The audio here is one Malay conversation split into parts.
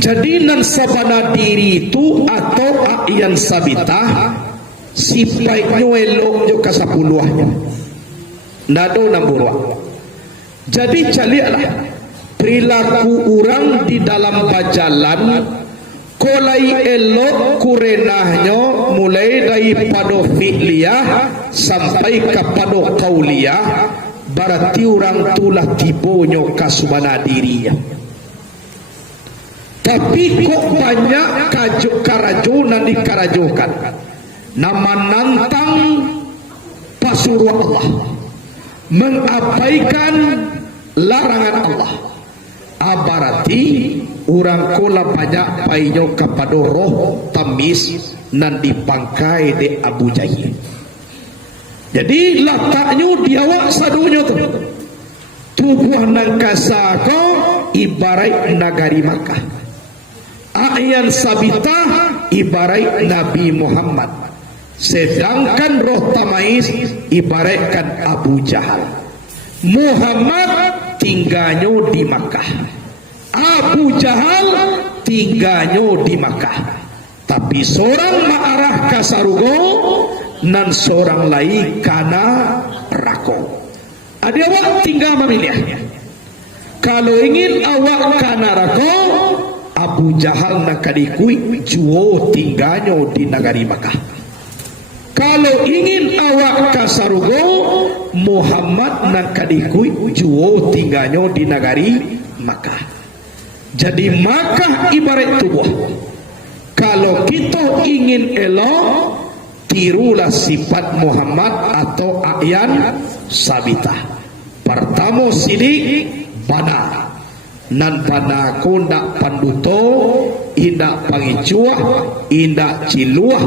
Jadi nan sabana diri itu atau ayan sabita sipaiknya elok jo kasapuluhnya nado namburwa. Jadi calialah perilaku orang di dalam bajalan kolai elok kurenahnya mulai dari pada fi'liyah sampai kepada qauliyah, berarti orang tulah tibonyo kasubana dirinya. Tapi kok banyak karajunan dikarajukan nama nantang pasuruh Allah, mengabaikan larangan Allah. Berarti orang kola banyak painyo kepada roh tamis nan dipangkai de Abu Jahil. Jadi letaknya diawak sadunya tu tubuh nang kasako ibarat nagari Makkah, ayan sabitah ibarat Nabi Muhammad, sedangkan roh tamais ibaratkan Abu Jahal. Muhammad tinggalnya di Makkah, Abu Jahal tinggalnya di Makkah. Tapi seorang ma'arah kasarugo nan seorang lain kana rako. Ada awak tinggal memilih. Kalau ingin awak kana rako, Abu Jahal nak kadikui juo tinggalnya di negari Makkah. Kalau ingin awak kasarugo, Muhammad nak kadikui juo tinggalnya di negari Makkah. Jadi Makkah ibarat tubuh. Kalau kita ingin elok, tirulah sifat Muhammad atau ayan sabitah. Pertama sidik bana, nan bana ko ndak panduto, indak pangicuah, indak ciluah.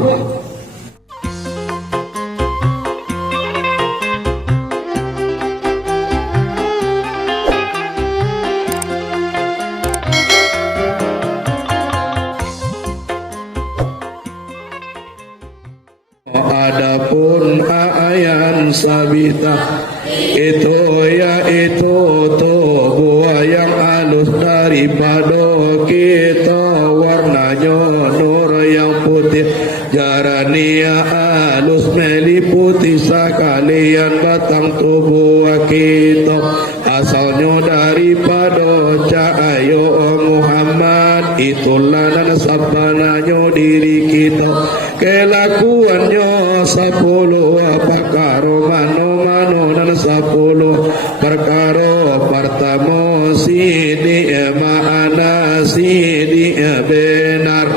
Adapun ayan sabita itu yaitu tubuh yang halus daripada kita, warnanya nur yang putih, jarania halus meliputi sekalian batang tubuh kita, asalnya daripada cahaya Muhammad, itulah nan sabananya diri kita. Kelakuannya 10 perkara mano-mano dan 10 perkara. Pertama sidik ma'ana sidik benar,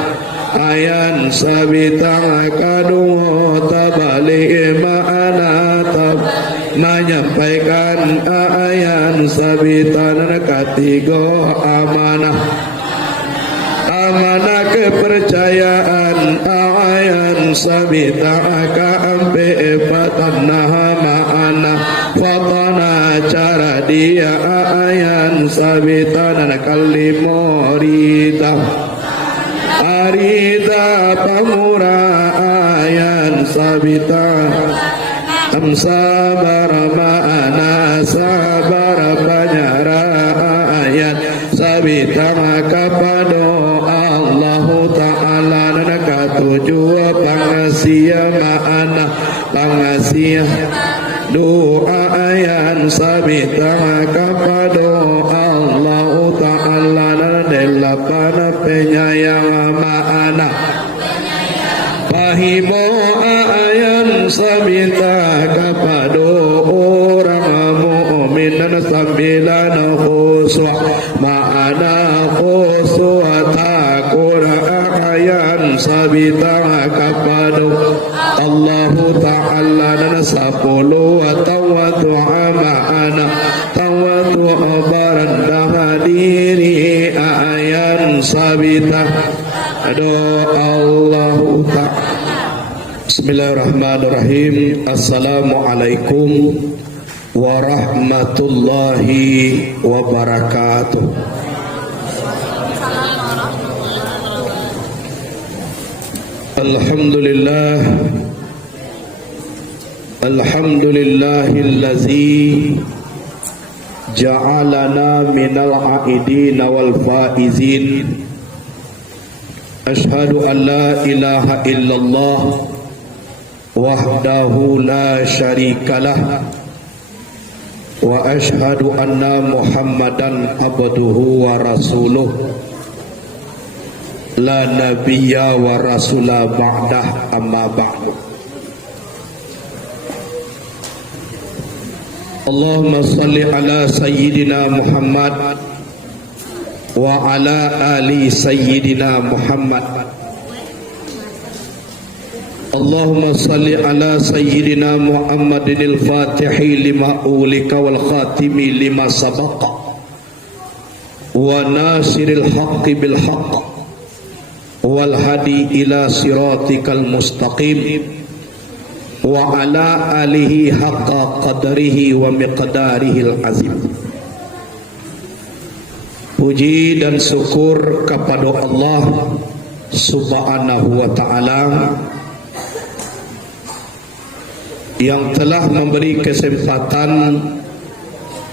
ayan sabitang kadung tabalik ma'ana tab, menyampaikan ayan sabitan ketiga amanah, amanah kepercayaan, ayan sabita akampe fatanah ma'ana fatana cara dia, ayan sabita dan kalimorita arida pamura, ayan sabita sabar ma'ana sabar banyara, ayan sabita kepada Allah Ta'ala tujuh pangasih ma'ana pangasih doa ayan sabita kepada Allah Ta'ala delapan penyayang ma'ana pahimo ayan sabita kepada orang mu'min dan sambilan khusyuk ma'ana khusyuk takut ayan sabita kepada Allah Ta'ala dan 10 tawadu ma'ana tawadu barandah diri ayan sabita doa Allah Ta'ala. Bismillahirrahmanirrahim. Assalamualaikum warahmatullahi wabarakatuh. Alhamdulillah, alhamdulillahillazi ja'alana minal a'idin wal faizin Ashhadu an la ilaha illallah wahdahu la syarikalah wa ashhadu anna Muhammadan abduhu wa rasuluh la nabiyya wa rasula ba'dah amma ba'du. Allahumma salli ala sayyidina Muhammad wa ala ali sayyidina Muhammad. Allahumma salli ala sayyidina Muhammadin al-fatihi lima ulika wal khatimi lima sabaqa wa nasiril haqqi bil haqq wal hadi ila siratikal mustaqim wa ala alihi haqqa qadrihi wa miqdarihil azim. Puji dan syukur kepada Allah Subhanahu wa ta'ala yang telah memberi kesempatan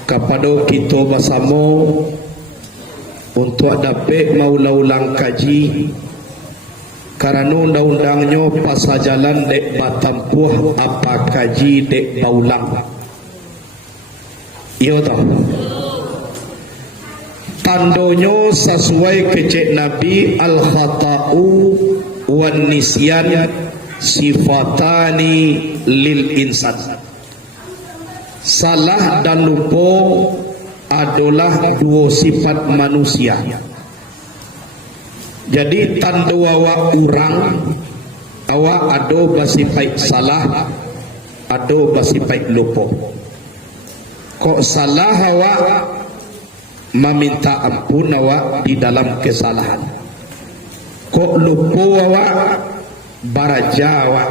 kepada kita bersama untuk dapat maulang kaji kerana undang-undangnya pasal jalan dek batampuh apa kaji dek baulang. Iya tahu. Tandonyo sesuai kecek Nabi al-khata'u wan nisyan sifatani lil insan. Salah dan lupa adalah dua sifat manusia. Jadi tanda awak orang awak ada bersifat salah, ada bersifat lupa. Kok salah awak meminta ampun awak di dalam kesalahan. Kok lupa awak baraja awak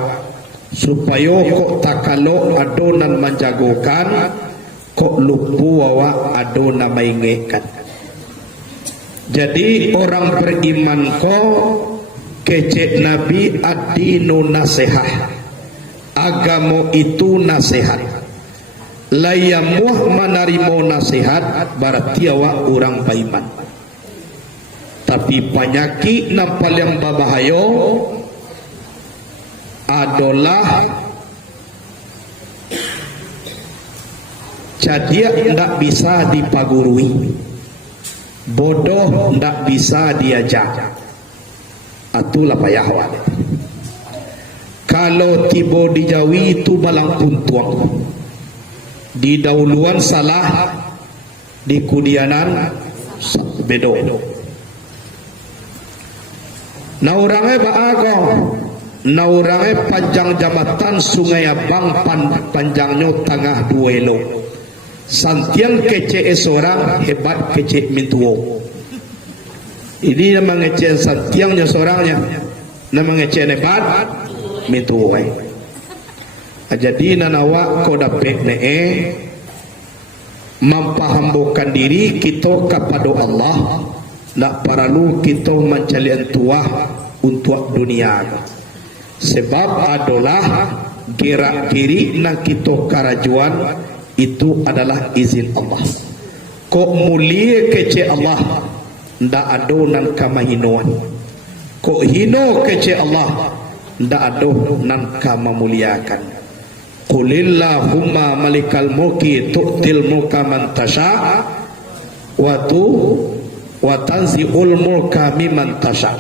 supaya kok tak kalau adonan menjagokan, kok lupa awak adonan mengingatkan. Jadi orang beriman kok kecek Nabi ad-dinu nasihah, agama itu nasihat. Layamuh menerima nasihat berarti awak orang beriman. Tapi penyakit nampak yang berbahaya adalah jadi tidak bisa dipagurui, bodoh tidak bisa diajak. Itulah payah awak. Kalau tiba di Jawi itu balang puntuang, di dahuluan salah, di kudianan bedo. Nah orangnya baago, nah orangnya panjang jambatan Sungai Abang panjangnya tengah duelo. Santiang kece seorang hebat kece mintuo. Ini nama ngece santiangnya seorangnya, nama ngece hebat mintuo. Jadi nanawa kau dapat mempahamkan diri kita kepada Allah, tak perlu kita mencari tuah untuk dunia. Sebab adalah gerak diri nak kita karajuan itu adalah izin Allah. Kok mulia kece Allah, tak ada nan kamahinuan. Kok hino kece Allah, tak ada nan kamamuliakan. Qulillahumma malikal mulki tu'til mulka man tasha wa tanzi'ul mulka mimman tasha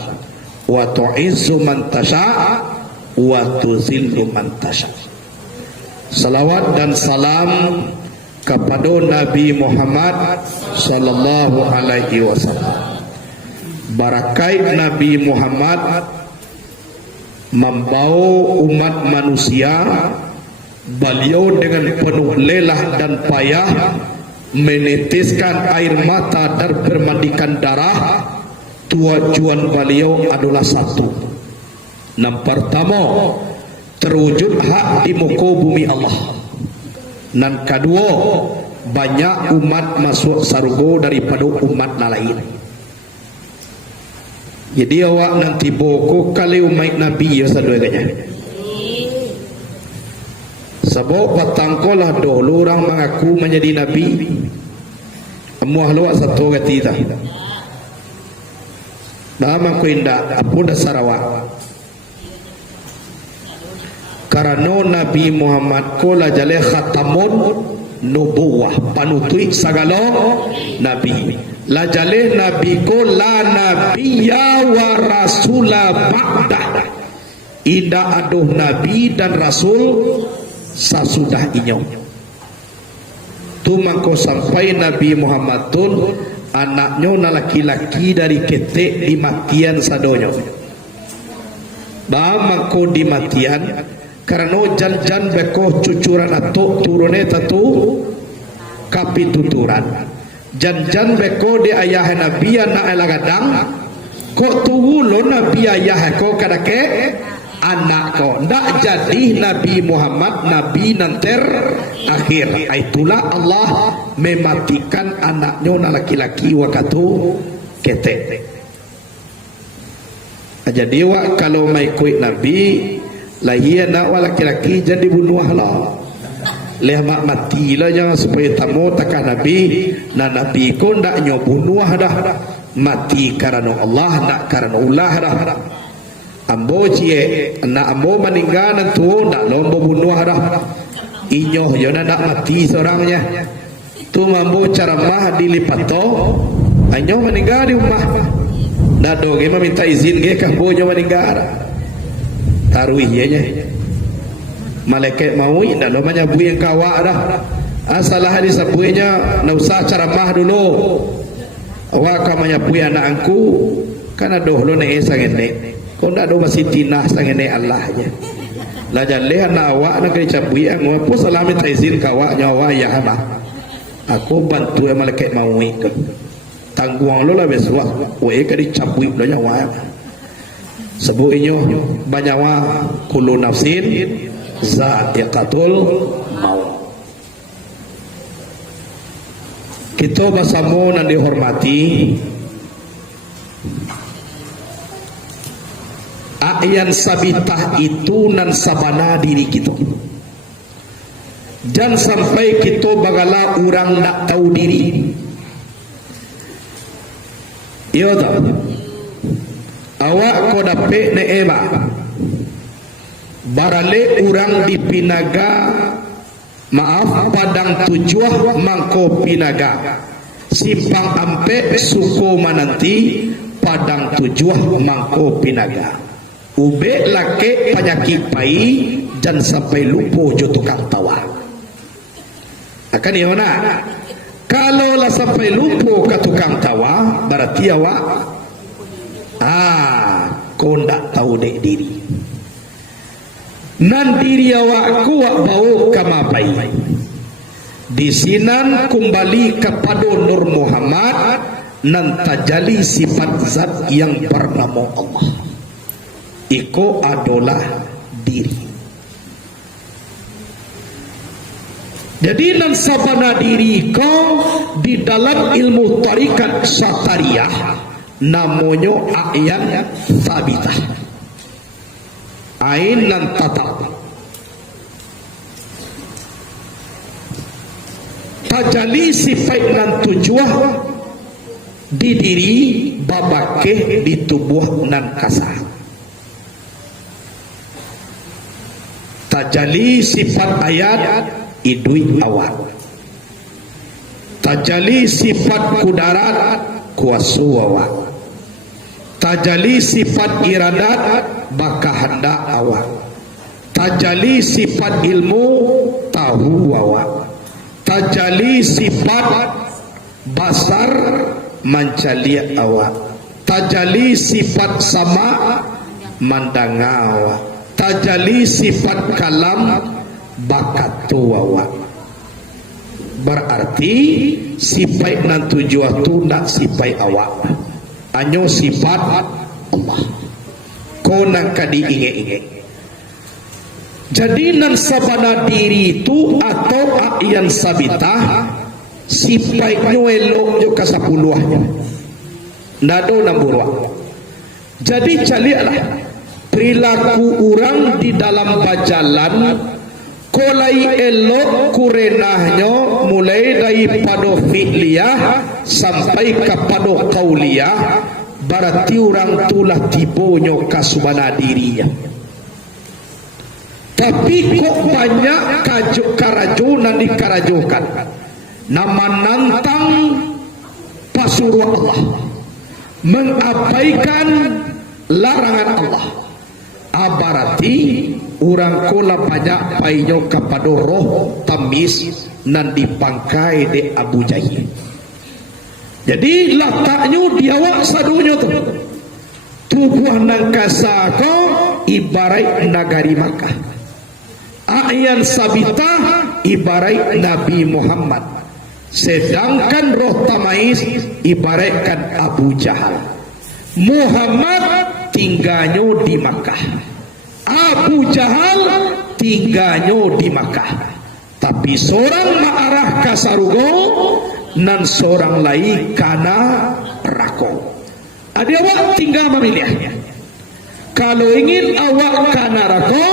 wa tu'izzu man tasha wa tuzillu man tasha. Salawat dan salam kepada Nabi Muhammad sallallahu alaihi wasallam. Barakat Nabi Muhammad membawa umat manusia, beliau dengan penuh lelah dan payah menetiskan air mata dan bermandikan darah. Tujuan beliau adalah satu. Yang pertama, terwujud hak di muka bumi Allah. Dan kedua, banyak umat masuk surga daripada umat lain. Jadi awak nanti boko kali umat Nabi ya saduanya. Sebab patangkolah dulu orang mengaku menjadi Nabi. Amuah luak satu ketidak. Bahama ko inda apuda Sarawak. Karena Nabi Muhammad ko la jale khatamun nubuwah, panutui sagala nabi. La jale nabi ko la nabiyya wa rasula ba'da. Ida aduh nabi dan rasul sasudah inyo. Tu mangko sampai Nabi Muhammad tun anaknya na laki-laki dari ketek di matian sadonyo. Ba mangko di matian karena jan-jan beko cucuran atau turune tatu kapituturan. Jan-jan beko di ayah Nabi anak elagadang kok tuwulo Nabi ayah ko kadake anak ko. Ndak jadi Nabi Muhammad Nabi nanter akhir. Itulah Allah mematikan anaknya na laki-laki wakatu ketek. Jadi wa kalau mai kuit Nabi lahir nak wa laki-laki jadi bunuh lah. Leh mak mati lah jangan supaya tamu takkan Nabi. Na Nabi ko ndak nyo bunuh dah. Mati karena Allah nak karena ulah dah. Ambo cie nak ambo meninggal nantu nak lombo bunuh dah. Inyo yo nak mati seorangnya. Tu mambo ceramah dilipato. Inyo meninggal di rumah. Nak doge minta izin ge kambo nyo meninggal. Taruh ianya. Malaikat mau nak namanya buih kawa dah. Asalah hadis buihnya nak usah ceramah dulu. Awak kamanya buih anak angku kan aduh lo ne sangene. Kau ndak do masih tinah sangene Allah nya. La jalle anak awak nak dicabui ang apa salah minta izin kawa nyawa ya abah. Aku bantu malaikat mau ikut. Tangguang lo lah besok. We ka dicabui lo nyawa. Sebut inyo banyawa kullu nafsin za'iqatul maut. Kita bersama nan dihormati ayan sabitah itu nan sabana diri kita. Dan sampai kita bagala orang nak tahu diri. Iya tak? Awak ko dapet neema. Barale urang di pinaga maaf padang tujuh mangko pinaga simpang ampe suko mananti padang tujuh mangko pinaga ube lake penyakit pai dan sampai lupo jo tukang tawa akan iya mana kalau lah sampai lupo ke tukang tawa berarti awak kau ndak tahu dek diri. Nan diri awak kuat bau kamapai. Di sinan kembali kepada Nur Muhammad nan tajali sifat zat yang bernama Allah. Iko adalah diri. Jadi nan sabana diri kau di dalam ilmu tarikat Satariyah namanya ayan sabitah. Ain nan tatap. Tajali sifat nan tujuh di diri babake di tubuh nan kasar. Tajali sifat ayat idui awak. Tajali sifat kudarat kuasu awak. Tajali sifat iradat bakahandak awak. Tajali sifat ilmu tahu awak. Tajali sifat basar mencali awak. Tajali sifat sama mandang awak. Tajali sifat kalam bakatu awak. Berarti sifat nan tujuh tu nak sifat awak. Anyo sifat Allah. Kau nak kadi inge-inge. Jadi nan sabana diri itu atau ayan sabitah sifatnya elok juga sepuluhnya. Nado namburwa. Jadi calialah perilaku orang di dalam bajalan kolai elok kurenahnya mulai dari pada fi'liyah sampai kepada qauliyah berarti orang tulah tibonyo kasubana dirinya. Tapi kok banyak karajonan dikarajokan nama nantang pasuruh Allah, mengabaikan larangan Allah. Berarti orang kola banyak painyo kepada roh tamis nan dipangkai de Abu Jahil. Jadi letaknya diawak sadunya tu tubuh nangkasa ko ibarat nagari Makkah, Ayan Sabitah ibarat Nabi Muhammad, sedangkan roh tamais ibaratkan Abu Jahal. Muhammad tinggalnya di Makkah, Abu Jahal tinggalnya di Makkah. Tapi seorang ma'arah kasarugo nan seorang lain kana rako. Ada awak tinggal memilih. Kalau ingin awak kana rako,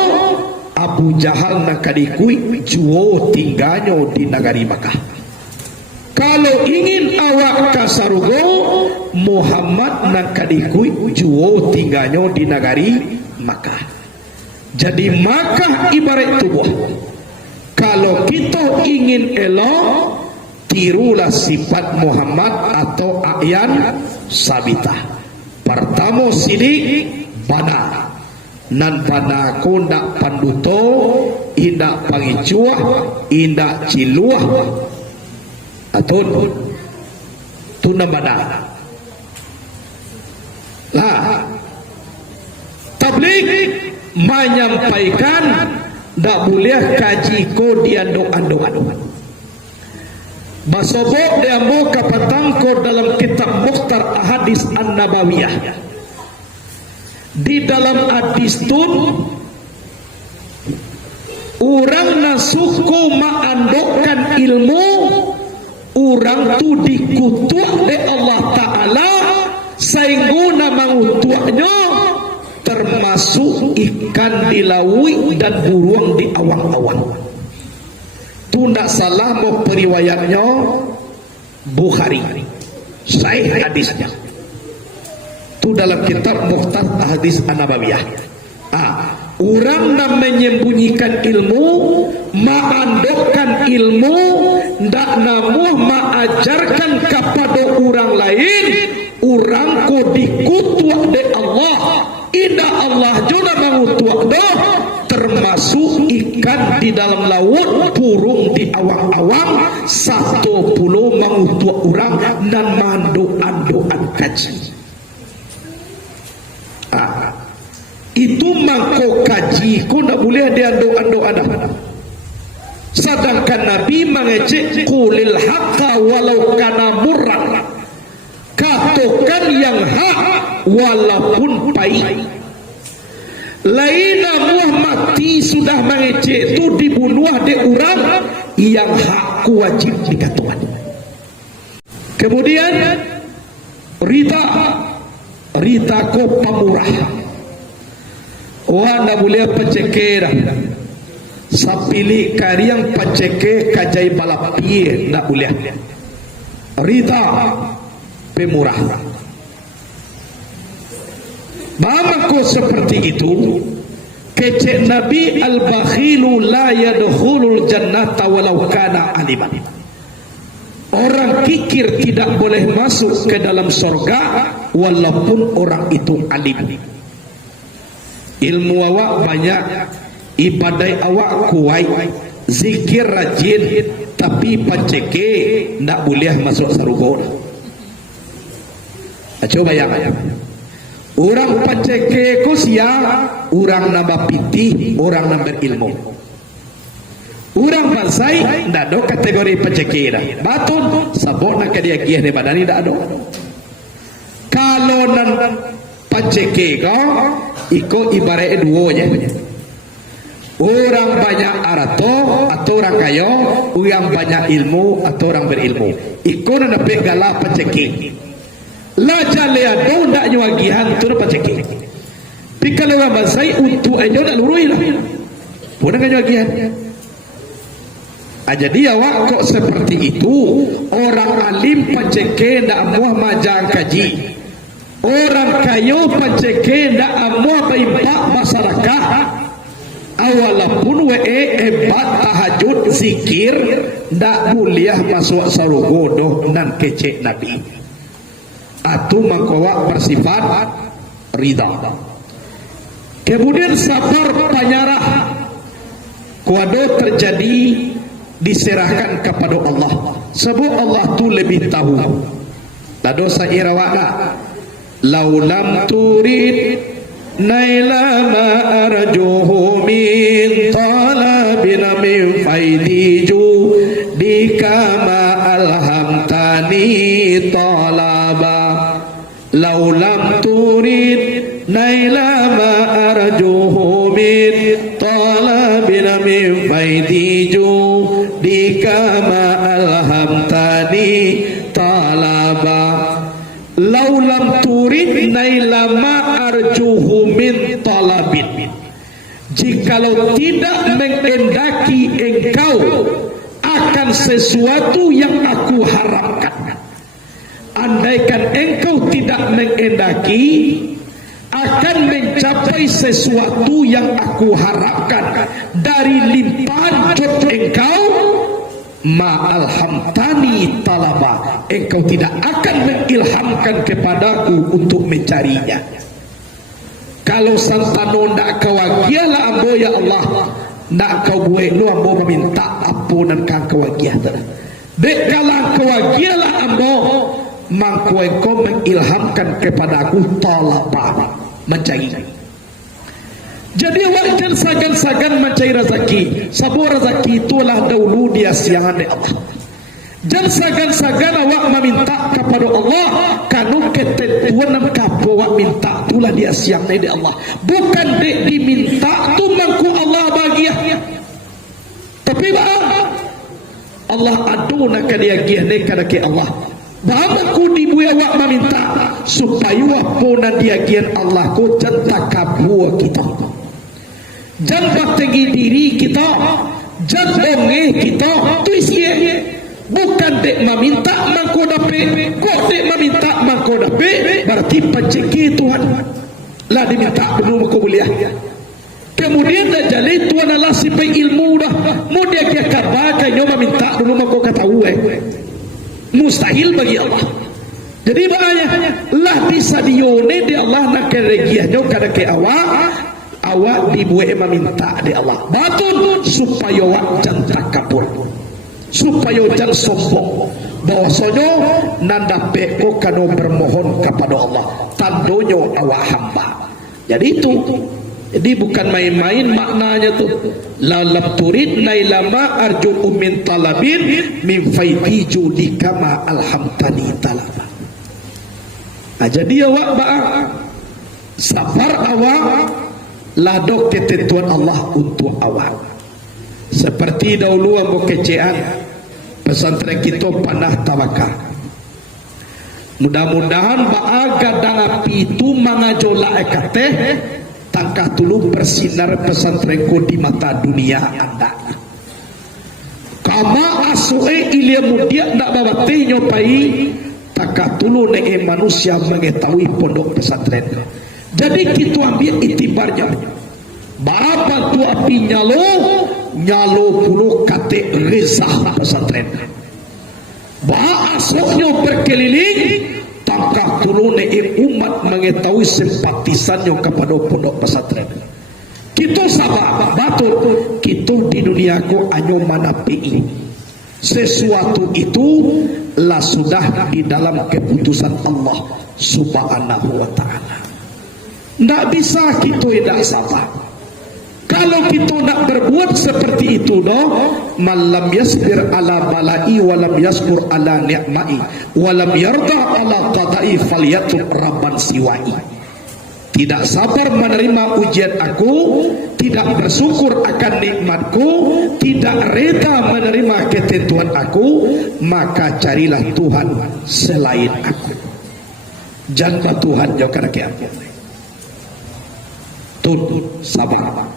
Abu Jahal nak kadikui juo tinggalnya di negeri Makkah. Kalau ingin awak kasarugo, Muhammad nak kadikui juo tinggalnya di negeri Makkah. Jadi Makkah ibarat tubuh. Kalau kita ingin elok, tirulah sifat Muhammad atau Ayan Sabitah. Pertama sidik bana, nan bana ko ndak panduto, indak pangicuah, indak ciluah, atau tuna bana. Lah, tabligh menyampaikan tak boleh kaji ko diandung-andung. Basobok dia mau kapatang ko dalam kitab Mukhtar Ahadis An-Nabawiyah. Di dalam hadis tun orang nasuku ma'andokkan ilmu, orang tu dikutuk oleh Allah Ta'ala sehingga mengutuknya, termasuk ikan di laut dan burung di awang-awang. Tu tak salah mau periwayatnya Bukhari, sahih hadisnya. Tu dalam kitab Mukhtar Hadis An-Nabawiyah. Orang yang menyembunyikan ilmu, mengandalkan ilmu, tak namuh mengajarkan kepada orang lain, orang ko dikutuk de Allah. Indah Allah juga mengutuk dah, termasuk ikan di dalam laut, burung di awang-awang, 10 mengutuk orang dan mandu-anduan kaji. Itu mangko kaji ko nak boleh diandu-andu ada. Sedangkan Nabi mengecek qulil haqqa walau kana murran, katakan yang hak walaupun pahit. Laina mati sudah mengecek itu dibunuh de orang yang hak wajib dikatakan. Kemudian Rita ko pamurah. Wah, nak boleh pecekera. Sapili kariang peceke kajai balapie nak boleh. Rita pemurah. Bagaimana seperti itu? Kecek Nabi al-bakhilu la yadkhulul jannata walau kana aliman. Orang kikir tidak boleh masuk ke dalam surga walaupun orang itu alim. Ilmu awak banyak, ibadah awak kuat, zikir rajin, tapi paceke tak boleh masuk surga. Coba bayang. Orang paceke ko siya, orang nambah pitih, orang nambah ilmu. Orang bansai tak ada kategori paceke dah. Batun sabok nak dia giah ni badan ni tak ada. Kalau nan paceke ko iko ibarat dua je. Orang banyak arato atau orang kaya, orang banyak ilmu atau orang berilmu. Iko nak dapat galah paceke. La jale ado ndak nyawagihan tu dapat cekik. Tapi kalau orang bansai untuk aja nak lurui lah. Pun nak nyawagihan. Jadi awak kok seperti itu, orang alim paceke ndak muah majang kaji. orang kayo panceke ndak amo baimpak masyarakat walaupun hebat tahajud zikir ndak muliah masuk sarugodo nan kecek Nabi atu mangkowa bersifat ridha. Kemudian sabar panyarah kuado terjadi diserahkan kepada Allah sebab Allah tu lebih tahu. Lado syair awak laulam turid naila ma arjuhu min talabin min faidiju dikama alhamtani talaba laulam turid naila ma arjuhu min talabin min faidiju dikama alhamtani talaba laulam turid naila ma arjuhu min talabin jikalau tidak mengendaki engkau akan sesuatu yang aku harapkan. Andaikan engkau tidak mengendaki akan mencapai sesuatu yang aku harapkan dari limpahan jodoh engkau, ma'alhamtani talaba, engkau tidak akan mengilhamkan kepadaku untuk mencarinya. Kalau santano ndak kawagialah ambo ya Allah, ndak kau buat lu ambo meminta ampunan kang kawagia tada. Dek kala kawagialah ambo, mangko engkau mengilhamkan kepadaku talaba, mencari. Jadi wajar sagan-sagan mencari rezeki. Sabur rezeki itulah dahulu dia siangan dari Allah. Dan sagan-sagan awak meminta kepada Allah kanu ketentuan nam kapo awak minta itulah dia siang dari Allah. Bukan dek diminta tu mangku Allah bahagia. Tapi Allah adu nak dia giane kada ke Allah. Bahaku dibuat awak meminta supaya wapona dia gian Allah ko janta kabua kita. Jangan batengi diri kita, jangan onge kita. Tu isinya bukan dek meminta mangko dapat, kok dek meminta mangko dapat, berarti panceki Tuhan lah diminta dulu mangko mulia. Kemudian dah jadi Tuhan Allah sipai ilmu dah, mau dia kia kabar nyoba minta dulu mangko kata mustahil bagi Allah. Jadi makanya lah bisa dione di Allah nak keregiannya kada ke awak dibuat meminta di Allah batun supaya awak jangan takabur, supaya jangan sombong bahwasanya nanda peko kano bermohon kepada Allah tandonyo awak hamba. Jadi itu, jadi bukan main-main maknanya tu. Lalam turid nailama arju min talabin min faiti judika ma alhamtani talaba. Jadi awak sabar awak ladok ketentuan Allah untuk awak. Seperti dahulu ambo kecean pesantren kita panah tawakal. Mudah-mudahan gadang api itu mangajola ekateh tangkah tulu bersinar pesantrenku di mata dunia anda. Kama asue ilia mudia ndak babate nyopai tangkah tulu nege manusia mengetahui pondok pesantren. Jadi kita ambil itibarnya. Bapa tu api nyalo puluh kate rezah pesantren. Ba asoknya berkeliling tangkah turun umat mengetahui simpatisannya kepada pondok pesantren. Kita sabar batul kita di dunia ko anyo mana pi. Sesuatu itu lah sudah di dalam keputusan Allah Subhanahu wa taala. Ndak bisa kita tidak sabar. Kalau kita nak berbuat seperti itu malam yasbir ala balai walam yaskur ala ni'mai walam yarda ala qada'i falyatul rabban siwai. Tidak sabar menerima ujian aku, tidak bersyukur akan nikmatku, tidak reda menerima ketentuan aku, maka carilah Tuhan selain aku. Jangan Tuhan jauh karena kiamat. Tunduk sabar.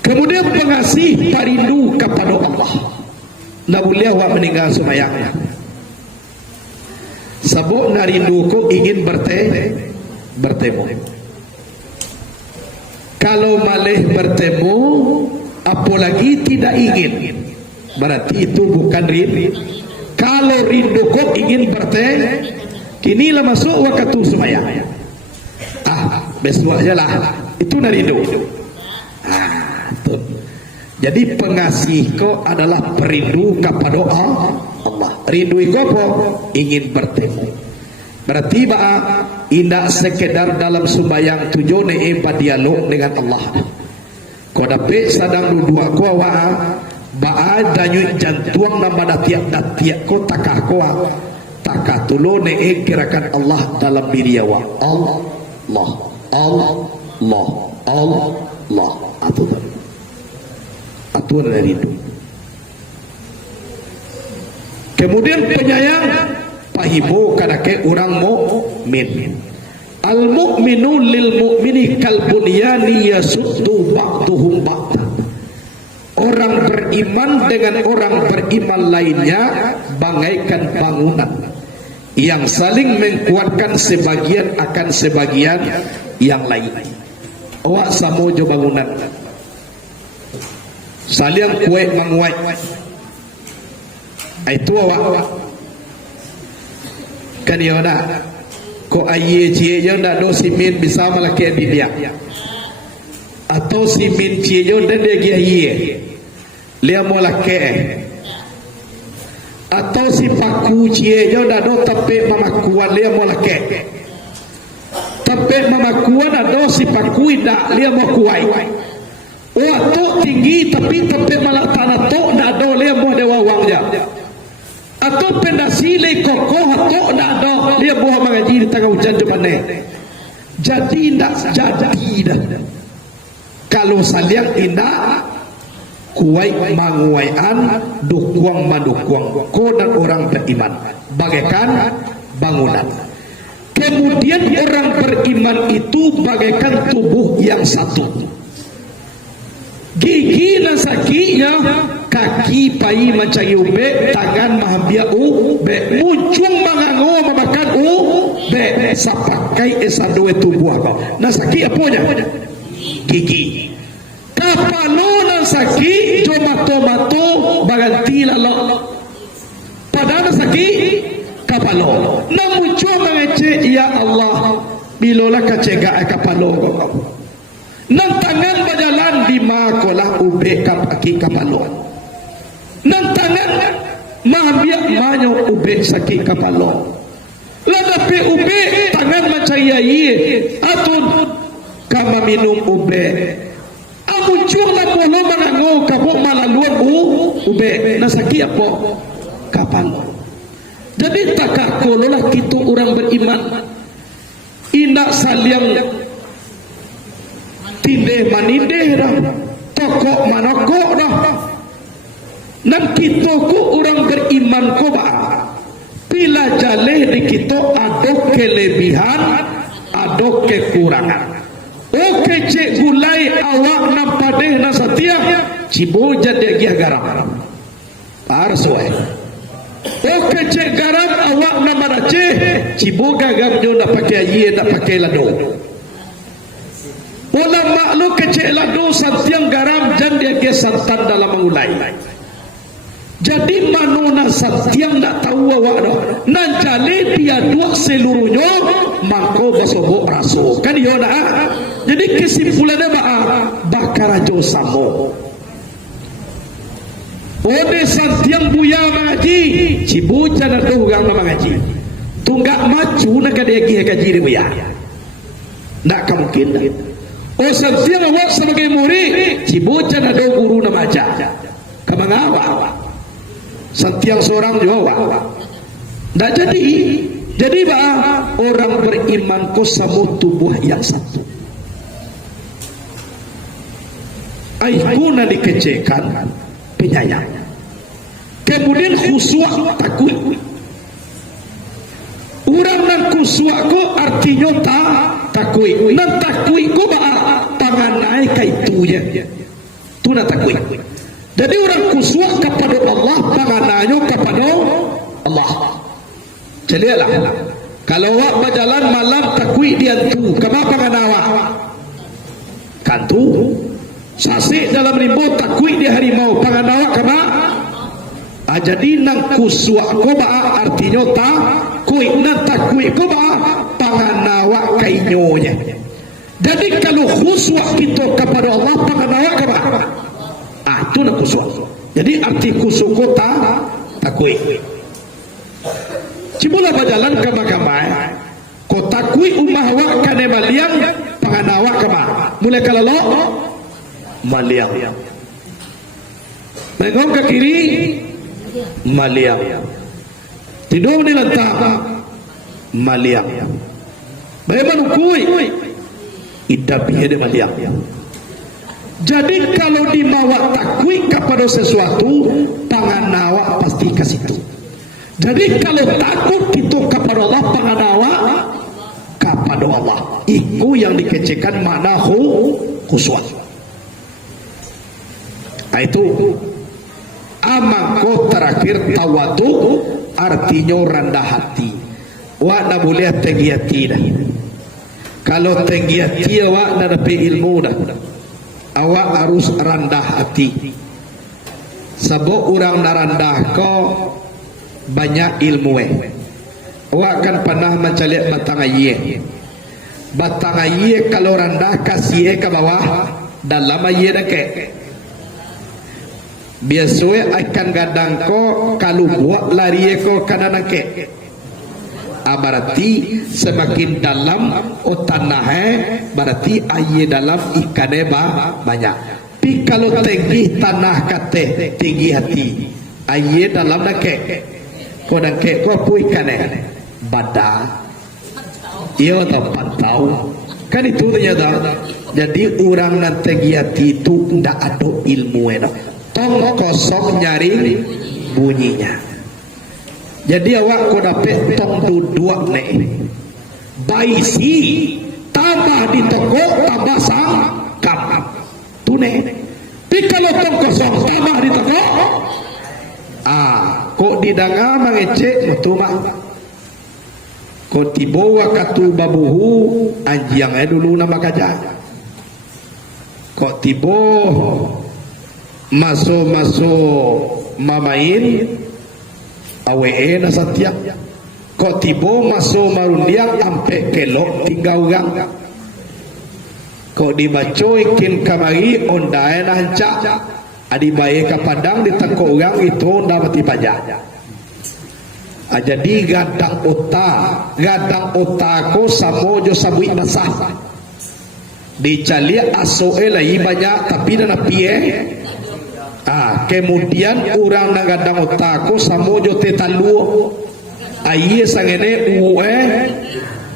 Kemudian pengasih parindu kepada Allah. Nabulia wa meninggal semayangnya. Sabuk na rindu ko ingin bertemu. Kalau malih bertemu, apalagi tidak ingin, berarti itu bukan rindu. Kalau rindu ko ingin bertemu, kinilah masuk waktu semaya. Besok aja lah, itu na rindu. Tuh. Jadi pengasih ko adalah perindu kepada Allah. Rindu ko po ingin bertemu. Berarti indak sekedar dalam sembahyang tujuh dialog dengan Allah. Ko dapat sadang dua ko danyu jantuang nama tiap ko takah ko takah tulo gerakan Allah dalam diri awak. Allah aturan dari itu. Kemudian penyayang pahibo kadake orang mukmin. Al mu'minu lil mu'mini kal bunyani yasuddu ba'duhum ba'dan. Orang beriman dengan orang beriman lainnya bagaikan bangunan yang saling menguatkan sebagian akan sebagian yang lain. Awak samojo bangunan saling kuat menguat. Itu awak kan ya dah ko aye cie yo dah do simin bisa malaki di dia atau simin cie yo dan dia aye dia malaki atau si paku cie yo dah do tapi mamakuan dia malaki tapi mamakuan ada si paku ida dia mau kuai waktu tinggi tapi malah tanah tok dah do dia mau dewa wangnya atau pendasile kokoh atau ndak ada dia buah mengaji di tengah hujan jepane. Jadi ndak jadi dah. Kalau saliang indak kuai manguaian dukuang madukuang ko dan orang beriman bagaikan bangunan. Kemudian orang beriman itu bagaikan tubuh yang satu. Gigi dan sakinya, kaki pai macam ube, tangan mahabia ube, muncung mangango memakan ube, sapakai esa dua tubuh kau. Nasaki apanya? Gigi. Kapalo nasaki tomato baganti lalu. Pada nasaki kapalo. Namuncung mengece ya Allah, bilola kacega kapalo kau. Nang tangan berjalan di makolah ube kaki kapalo. Nang tangan mahambiak manyo ube sakit kapalo. Ladapi ube tangan macam yai atun kama minum ube. Amuncung lah polo mangango kabuk malaluan ube nasaki apa kapalo. Jadi takak kololah kita orang beriman indak saliang tindeh manindeh dah tokok manokok dah nan kita ku orang beriman ku bila jaleh di kita ada kelebihan ada kekurangan. Oke cek gulai awak nampadeh na setiap cibo jadi gia garam parsuai. Oke cek garam awak nama ceh cibo gagam jo nak pakai ye nak pakai lado. Wala makhluk kecil lado santiang garam dan dia ke santan dalam mengulai. Jadi manuna santiang tak tahu awak dah. Nan jale dia dua seluruhnya mangko basobok raso. Kan dia dah. Jadi kesimpulannya bakar aja samo. Ode santiang buya mengaji, cibuca dan tugang mengaji. Tunggak maju nak dia gaji dia buya. Tak mungkin. Oh santiang awak sebagai murid cibuca ada guru nama aja kamang awak santiang seorang juga awak tak jadi orang beriman ko sama tubuh yang satu aikuna dikecekan penyayang kemudian khusyuk takut orang nan khusyuk ko artinya takut nan takut ko tangan naik kaitunya tu nak takut. Jadi orang khusyuk kepada Allah tangan naik kepada Allah Celialah. Kalau awak berjalan malam takui dia tu, kenapa kan awak? Kantu. Sasik dalam rimbo takui dia harimau, pangan awak kena. Jadi nang kuswa koba artinya takui, nang takui koba pangan awak kainyonya. Jadi kalau khuswa kita kepada Allah pangan awak kena. Itu nang kuswa. Jadi arti kuswa kota takui. Cibulah berjalan ke makamai, ko takui umah awak kane maliang pangan awak kena. Mulai kalau lo maliang. Mengong ke kiri maliang. Tidur di lantai maliang. Bagaimana kui? Idapnya dia maliang. Jadi kalau dibawa takui kepada sesuatu, pangan awak pasti ke situ. Jadi kalau takut itu kepada Allah, pangan awak kepada Allah. Itu yang dikecekan makna khuswa. Itu amangko terakhir tawadu artinya rendah hati. Wak nak boleh tinggi hati dah. Kalau tinggi hati awak nak dapat ilmu dah. Awak harus rendah hati. Sebab orang nak rendah kau banyak ilmu. Awak kan pernah mencari batang ayah. Batang ayah kalau rendah kasih ke bawah, dalam ayah dah ke. Biasanya akan gadang ko kalau buat lari ko kanan ke. Berarti semakin dalam tanah berarti air dalam ikan banyak. Tapi kalau tinggi tanah kate tinggi hati air dalam nak ko nak ko apa ikan bada. Ia atau pantau kan itu ternyata. Jadi orang nak tinggi hati itu tidak ada ilmu tong kosong nyari bunyinya. Jadi awak ko dapat tong dua nih. Baisi tambah di toko tambah sangkap. Tu nih. Tapi kalau tong kosong tambah di toko, kok didanga mengecek mutuma. Kok tibawa katu babuhu anjing dulu nama kaja. Kok tibo masuk mamain awe na setiap kok tibo masuk marundiang ampe kelok 3 orang kok dibaco ikin kamari ondai na hancak adi bae ka padang di tengko orang itu onda mati pajak. Jadi gadang otak ko samojo sabui basah dicali asoe lai banyak tapi na pie. Kemudian orang nagadang otakku samojo tetalu aye sangene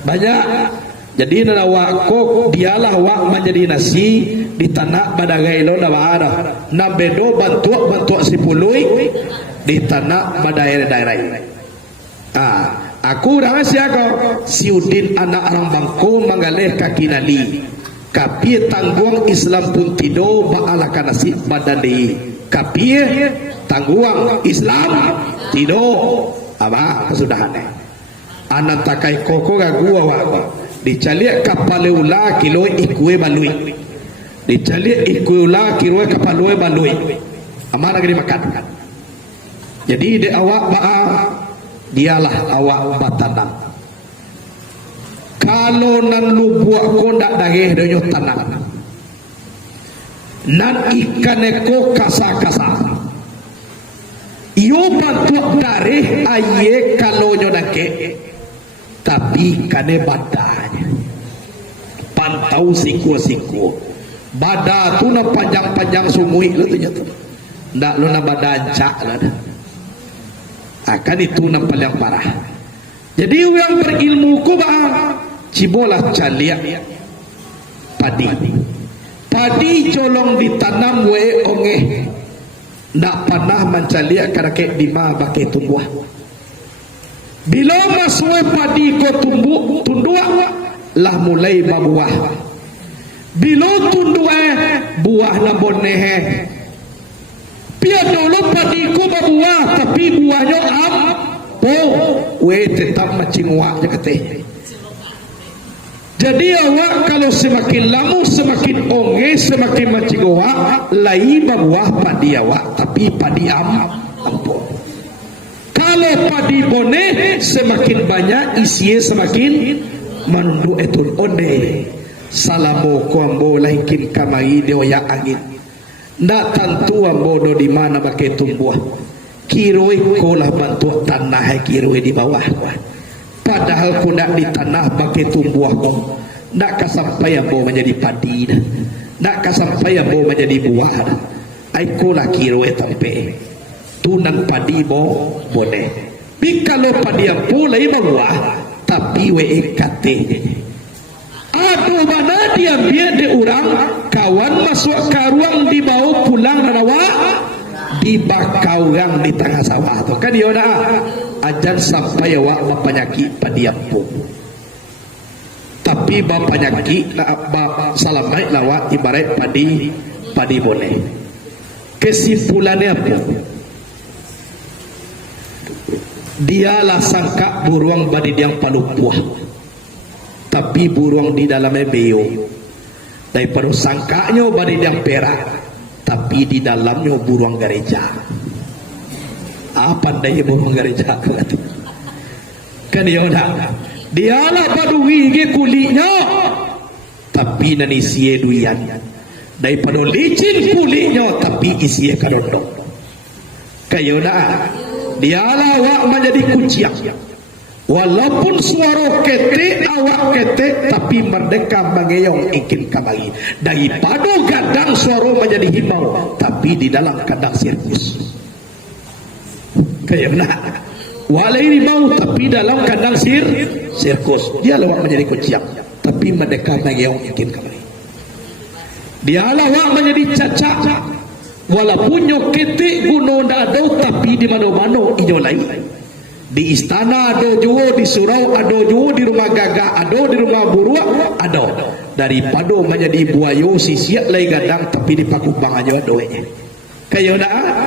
banyak. Jadi nawak ko dialah wak menjadi nasi di tanah badagai lo ada nabedo bantu si pului di tanah badai daerah. Aku rahasia ko siudin anak orang bangku manggaleh kaki nali kapi tanggung Islam pun tido baalakan nasi badani kapi tanggung Islam tido apa kesudahan anak takai koko gagua wako dicaliak kapale ula kilo ikue balui dicaliak ikue ula kilo kapalue balui amana gini makan. Jadi de awak dialah awak batanang. Kalau nan lu buat ko ndak dageh donyo tanang nan ikan eko kasa-kasa iyo bantu dari aye kalau nyodake tapi kane badanya pantau siku bada tu na panjang-panjang sumui lo ternyata ndak lo na badancak lah akan itu na paling parah. Jadi yang berilmu ku cibolah caliak padi colong ditanam ongeh ndak pernah mencaliak karakek dima pakai tumbuh. Bila masuk padi ko tundua lah mulai berbuah. Bila tundua buah na boneh. Pia dulu padi ko berbuah tapi buahnya po we tetap macingwa je kate. Jadi awak kalau semakin lama semakin onge semakin macingwa lai babuah padi awak tapi padi ampun. Kalau padi bone semakin banyak isinya semakin mandu etul onde. Salamo ko ambo laikin kamai deoya angin. Ndak tentu ambo do di mana pakai tumbuh. Kiroi ko lah bantu tanah kiroi di bawah. Padahal ko ndak di tanah pakai tumbuh ko. Ndak kasampai ambo menjadi padi dah. Ndak kasampai ambo menjadi buah dah. Ai ko lah kiroi tampe. Tunan padi bo boleh. Tapi kalau padi ambo lai buah tapi we ekate. Aduh mana dia biar de orang kawan masuk ke ruang dibawa pulang narawa dibakau orang di tengah sawah tu kan dia dah ajan sampai awak penyakit padiampu tapi bapa penyakit bapa salam baik lawak ibarat padi boleh. Kesimpulannya apa? Dialah sangka buruang badi yang palu puah tapi burung di dalamnya beo. Daripada sangkanya badi yang perak tapi di dalamnya burung gereja. Apa daya burung gereja kan dia dah dialah padui ke kulitnya tapi nani sie duian. Daripada licin kulitnya tapi isi kadondong kayo dah dialah awak menjadi kuciak. Walaupun suara kete awak kete tapi merdeka mengeyong ikin kamari. Daripada gadang suara menjadi himau tapi di dalam kandang sirkus. Kayak nak walai himau tapi dalam kandang sirkus. Dia lawak menjadi kuciak tapi merdeka mengeyong ikin kamari. Dia lawak menjadi cacak. Walaupun nyokete gunung dadau tapi di mana-mana ijo lain. Di istana ada juga, di surau ada juga, di rumah gagah ada, di rumah buruak ada. Daripada menjadi buayo sisiak lagi gadang tapi di pakubang aja ada we. Kayo dah.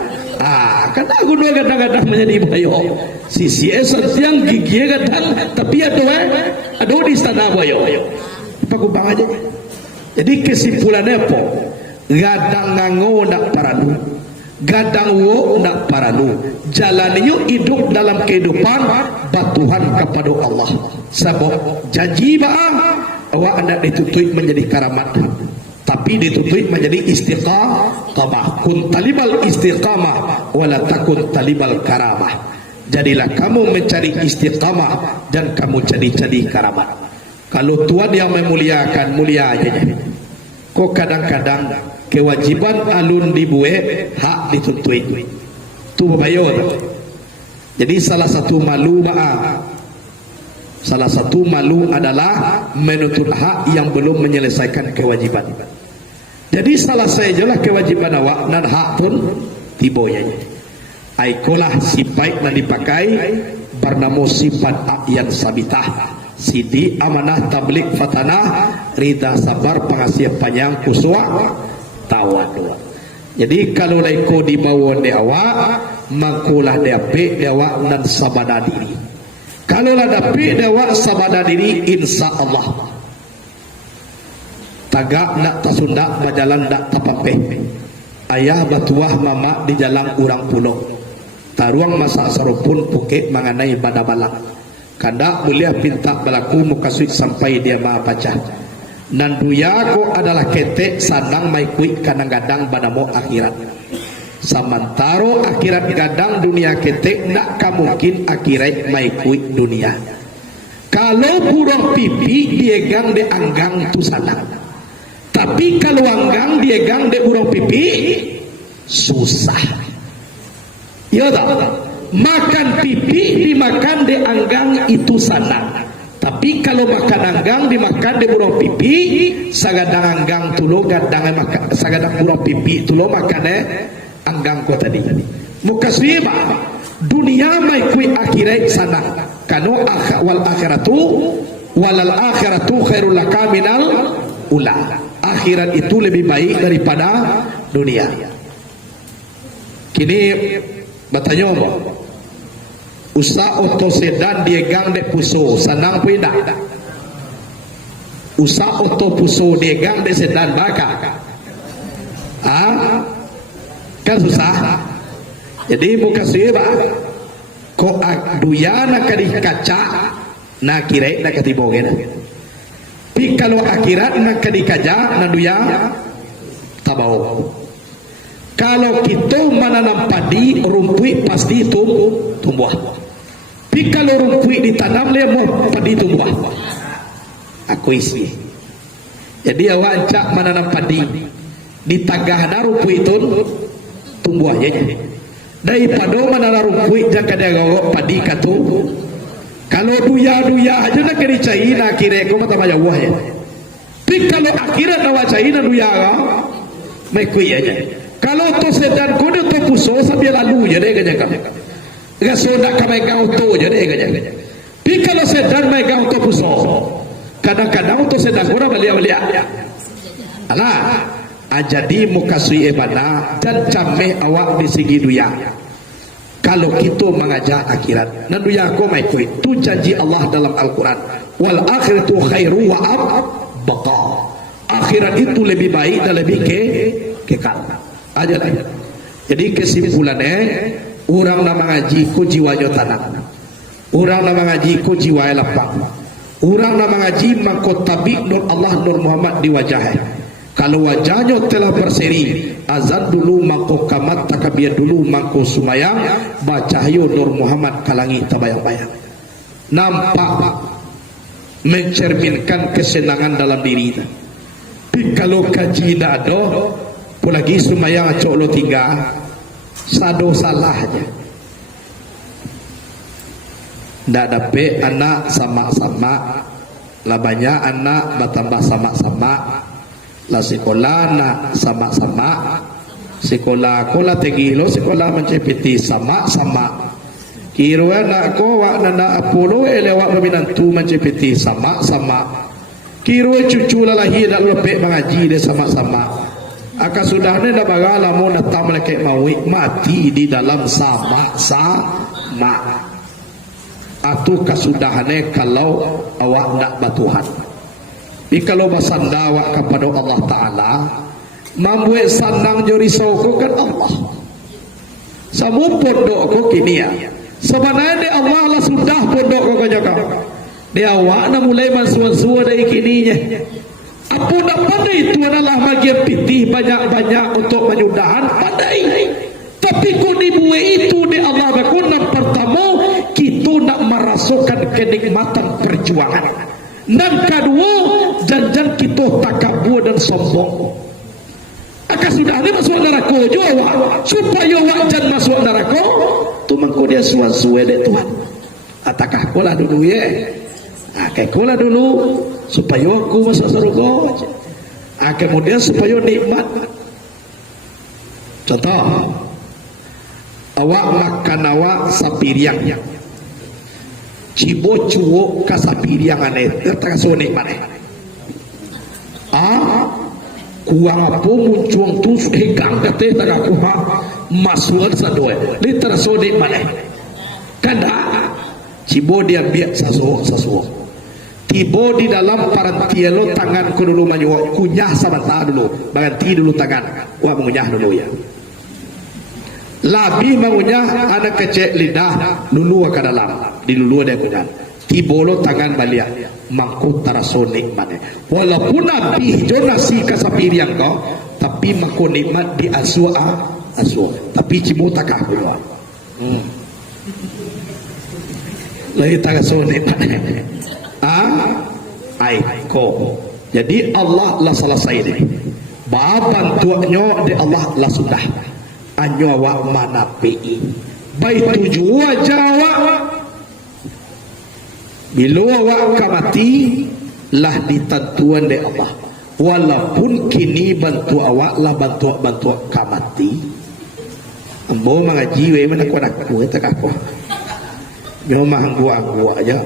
Kan aku dua gadang-gadang menjadi buayo. Sisiak setiang gigi gadang tapi ada we. Ada di istana buayo. Pakubang aja. Jadi kesimpulannya apa? Gadang ngango ndak paranu. Gadang wo nak paranu. Jalannya hidup dalam kehidupan batuhan kepada Allah. Sebab janji baah awak anda ditutup menjadi karamat tapi ditutup menjadi istiqamah. Kun talibal istiqamah wala takun talibal karamah. Jadilah kamu mencari istiqamah dan kamu jadi karamat. Kalau Tuhan yang memuliakan mulia aja. Kok kadang-kadang kewajiban alun dibuat hak dituntut tu babayot. Jadi salah satu malu adalah menuntut hak yang belum menyelesaikan kewajiban. Jadi salah sajalah kewajiban awak dan hak pun tibonya. Aikolah sifat yang dipakai bernama sifat yang sabitah. Sidi amanah tablik fatanah rida sabar pengasih panjang kuswa tawadhu. Jadi kalau laiko dibawa di awak makulah dape awak dan sabada diri. Kalau lah dape awak sabada diri insya Allah tagak nak tasunda berjalan nak tapapeh. Ayah batuah mama di jalan urang pulau taruang masa sarupun pukit mengenai pada balak. Kandak mulia pinta berlaku mukasui sampai dia maha baca. Nanduya ko adalah ketek sanang mai kuik kadang-kadang badamo akhirat. Samantaro akhirat gadang dunia ketek nak kamungkin akhirat mai kuik dunia. Kalau burung pipi dia gang de anggang tu sanang. Tapi kalau anggang dia gang de burung pipi susah. Ya tak? Makan pipi dimakan di anggang itu sanang. Tapi kalau makan anggang dimakan di burung pipi, sagadang anggang tulo gadang makan sagadang burung pipi tulo makan anggang ko tadi. Muka siapa? Dunia mai kui akhirat sanang. Kano wal akhiratu walal akhiratu khairul laka minal ula. Akhirat itu lebih baik daripada dunia. Kini bertanya apa? Usa oto sedan diegang dek puso sanang pindah. Usa oto puso diegang dek sedan baka. Kan susah. Jadi muka siapa? Ko duyana kadi kaca na kira na katibo gena. Pi kalau akhirat na kadi kaja na duya tabau. Kalau kita menanam padi, rumput pasti tumbuh. Tapi kalau rumput ditanam, lemah padi tumbuh. Aku isi. Jadi awak cak menanam padi, di tengah rumput itu tumbuh aja. Daripada menanam rumput jangan dia gawak padi katu. Kalau duya aja nak kiri cai nak kira aku mata banyak wah ya. Tapi kalau akhirat awak cai nak duya gak, mekui aja. Kalau tu sedan kau tu puso sambil lalu je deh kerja kau. Enggak sodak kau megang auto je deh kerja. Tapi kalau sedan megang auto puso, kadang-kadang tu sedan kau dah belia. Alah, jadi muka sui ebana dan cameh awak di segi duya. Kalau kita mengajak akhirat, dan duya kau mekui. Tu janji Allah dalam Al-Quran. Wal akhiratu khairu wa abqa. Akhirat itu lebih baik dan lebih kekal. Aja lah. Jadi kesimpulannya, orang nama ngaji ku jiwanya tanang, orang nama ngaji ku jiwa lapang, orang nama ngaji mangko tabi nur Allah nur Muhammad di wajahnya. Kalau wajahnya telah berseri, azan dulu mangko kamat takbir dulu mangko sumayang, baca yo nur Muhammad kalangi tabayang-bayang. Nampak mencerminkan kesenangan dalam diri. Tapi kalau kaji tidak ada, apalagi sumayang cok lo tinggal sado salahnya. Ndak dapat anak sama-sama, lah banyak anak bertambah sama-sama, lah sekolah nak sama-sama, sekolah kola tegilo sekolah mencepiti sama-sama. Kira nak ko wak nana apolo elewak meminantu mencepiti sama-sama. Kira cucu lalahi nak lepek mengaji dia sama-sama. Akan sudahnya dah bagala mau datang melekek mawi mati di dalam sama-sama. Atu kasudahannya kalau awak nak batuhan. Tapi kalau bersandar awak kepada Allah Ta'ala, membuat sandang jori sauku kan Allah. Semua pondok ko kini ya. Sebenarnya Allah lah sudah pondok ko jaga. Dia awak nak mulai masuk-masuk dari kininya. Apa nak pandai itu adalah bagian pitih banyak-banyak untuk menyudahan pandai. Tapi kau dibuat itu di Allah berkunang pertama kita nak merasakan kenikmatan perjuangan. Dan kedua jangan kita takabur dan sombong. Akan sudah ni masuk neraka juga supaya awak jangan masuk neraka. Tu mangko dia suan-suan dek Tuhan. Atakah kolah dulu ya. Kolah dulu supaya aku masuk surga. Kemudian supaya nikmat. Contoh, awak makan awak sapiriang, cibo cuwo ka sapiriang ane, terkasih nikmat. Kuang apa muncuang tu hegang kate tak aku masuan sadoe, ni terkasih nikmat. Kada cibo dia biak sasuo. Tibo di dalam parantielo tangan ku dulu manyuak kunyah sebentar dulu berhenti dulu tangan wah mengunyah dulu ya labi mengunyah anak kecil lidah dulu ke dalam di dulu ada kunyah tibo lo tangan balik mangku taraso nikmat walaupun nabi hijau nasi kasapiriang kau tapi mangku nikmat di asu tapi cimu takah keluar lagi taraso nikmat aiko. Jadi Allah lah selesai ni. Baban tuaknya di Allah lah sudah. Anyo awak mana pi. Baik tuju awak. Bila awak kamati lah ditentuan di Allah. Walaupun kini bantu awak lah bantu kamati. Ambo mengaji we mana ku nak ku tak aku. Dia mah anggu aja.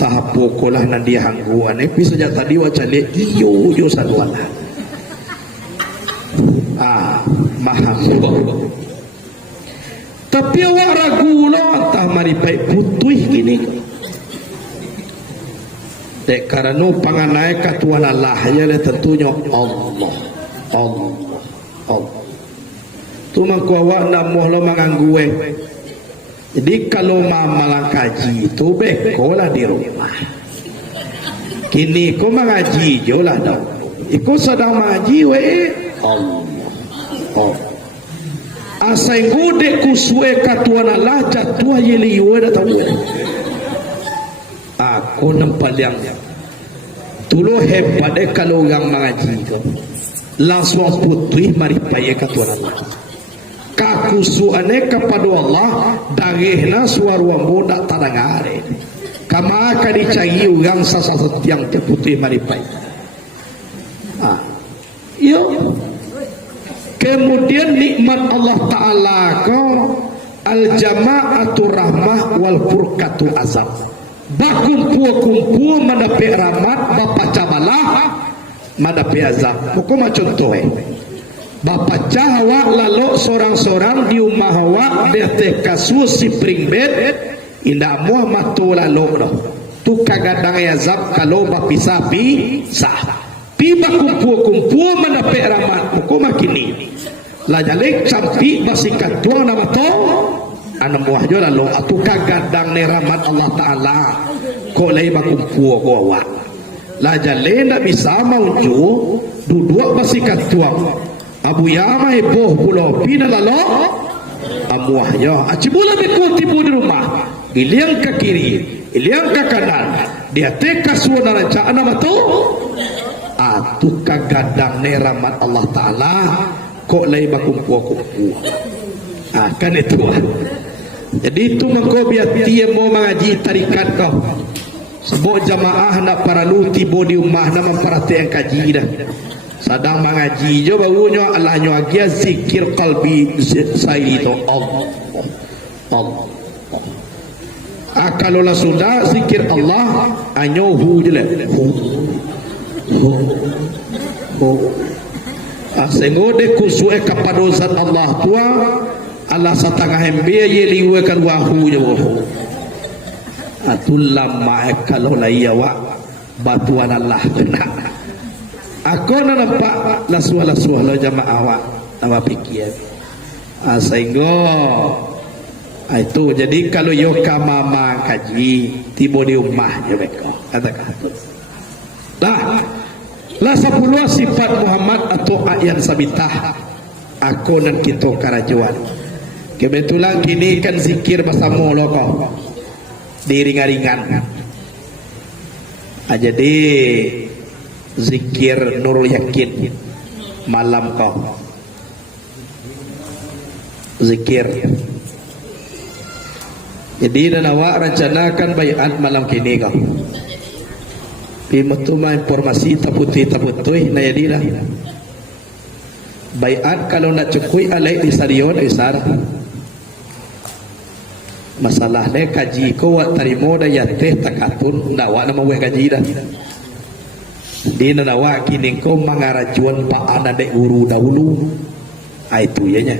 Tahap pokolah nan dia hangguan bisa saja tadi waca le iyo saduan maham Tapi awak ragu lah entah maripai putih gini. Dek karena panganai katuan Allah ya tentunya Allah. Tu mangku awak nak muh lo manganggue. Jadi kalau mamalang kaji itu bekolah di rumah. Kini ko mengaji jolah dah. Iko sedang mengaji we Allah. Asai gode kuswe katuan Allah jatuh yeli we dah tahu. Aku nampak yang tulo hebat kalau yang mengaji itu langsung putih mari payah katuan Allah. Kakusuane kepada Allah darihna suara muda tadangare. Kama akan dicari orang sasat yang putih mari payah. Yo. Kemudian nikmat Allah Ta'ala al-jama'atu rahmah wal furqatu azab. Bakumpu-kumpu mendapat rahmat bapak cabalah mendapat azab. Hukum contoh bapak cahawa lalu sorang-sorang di rumah hawa bete kasus si pringbet indah muah matu lalu tu kagadang azab kalau bapisah-pisah. Tiba kumpu-kumpu mendapat rahmat hukum kini lah jalik campi basikat tuang nama to anak buah jo lalu atu kagadang ni rahmat Allah Ta'ala ko lay bakumpu ko awak lah jalik ndak bisa mauju duduk basikat tuang abu yama iboh pulau pina lalu amuah jo acibula bekul tibu di rumah iliang ke kiri iliang ke kanan dia teka suara rancaan nama to atu kagadang ni rahmat Allah Ta'ala kok lay bakumpu-kumpu. Kan itu. Jadi itu mengko biar dia mau mengaji tarikat kau. Sebab jamaah nak paralu tiba di rumah nak memperhatikan kaji dah. Sedang mengaji jo barunya Allah nyo agia zikir qalbi saya itu Allah. Kalau lah sudah zikir Allah anyo hu je lah. Sehingga dia kusue kepada zat Allah tua Allah setengah hembia ye liwekan wahu je wahu atul lama kalau laya wa batuan Allah kena aku nampak lasuah-lasuah lo jamaah awak nama pikir sehingga itu jadi kalau yoka mama kaji tiba di rumah je mereka katakan dah lah 10 sifat Muhammad atau ayat sabitah aku dan kita karajuan. Kebetulan kini kan zikir bersama lo kau di ringan-ringan. Jadi zikir Nurul Yakin malam kau zikir. Jadi dan awak rencanakan bayat malam kini kau. Pimutuma informasi taputih na yadi lah. Bayat kalau nak cukui alai di stadion isar. Masalah ne kaji ko wat tarimo da yateh takatun ndak wa nama we kaji dah. Di nawa kini ko mangarajuan pa ana de uru dahulu. Itu ya nya.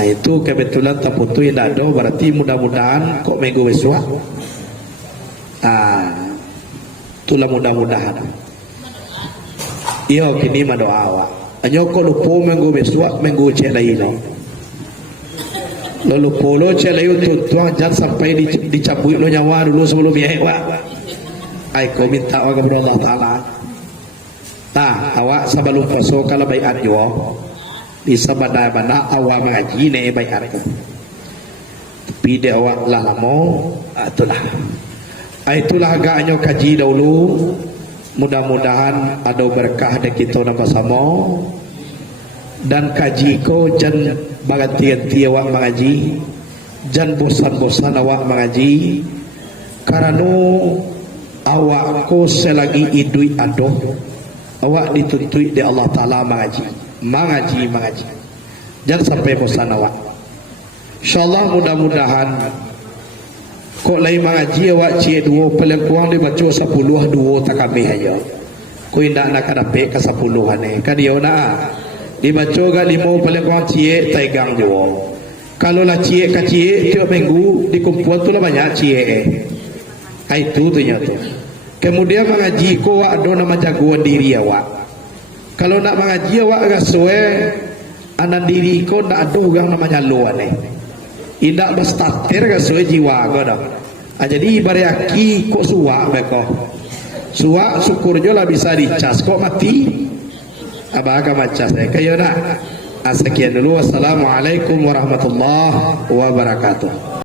Itu kebetulan taputih ndak ada berarti mudah-mudahan kok minggu besok. Itulah mudah-mudahan. Iyo kini madoa awak. Anyo ko lupo minggu besok minggu celai lo. Lalu polo celai tuan jangan sampai dicabut lo nyawa dulu sebelum biaya awak. Aku minta awak kepada Allah Ta'ala. Awak sebelum pasok kalau bayat jo di sabada-bada awak mengaji ne bayat. Tapi dia awak lah lama itulah. Itulah agaknya kaji dahulu. Mudah-mudahan ada berkah dan kita nak bersama. Dan kaji ko jan baganti-ganti awak mengaji, jan bosan-bosan awak mengaji. Karena awak ko selagi idui adoh awak dituntui di Allah Ta'ala mengaji. Jangan sampai bosan awak. InsyaAllah mudah-mudahan kok lain mengaji awak cie dua paling kurang dia baca 10 dua tak habis aja. Kau indak nak dapat ke 10 ni. Kan dia nak dibaca ke 5 paling kurang cie tegang jua. Kalau lah cie tiap minggu di kumpulan tu lah banyak cie. Itu tu nyata. Kemudian mengaji ko ada nama jagoan diri awak. Kalau nak mengaji awak agak sesuai anak diri ko nak ada orang namanya lu aneh. Indak berstatir agak sesuai jiwa ko dah. Jadi ibarat aki kok suak mereka. Suak syukurnya lah bisa dicas kok mati. Abah akan macas kayo nak. Sekian dulu. Wassalamualaikum warahmatullahi wabarakatuh.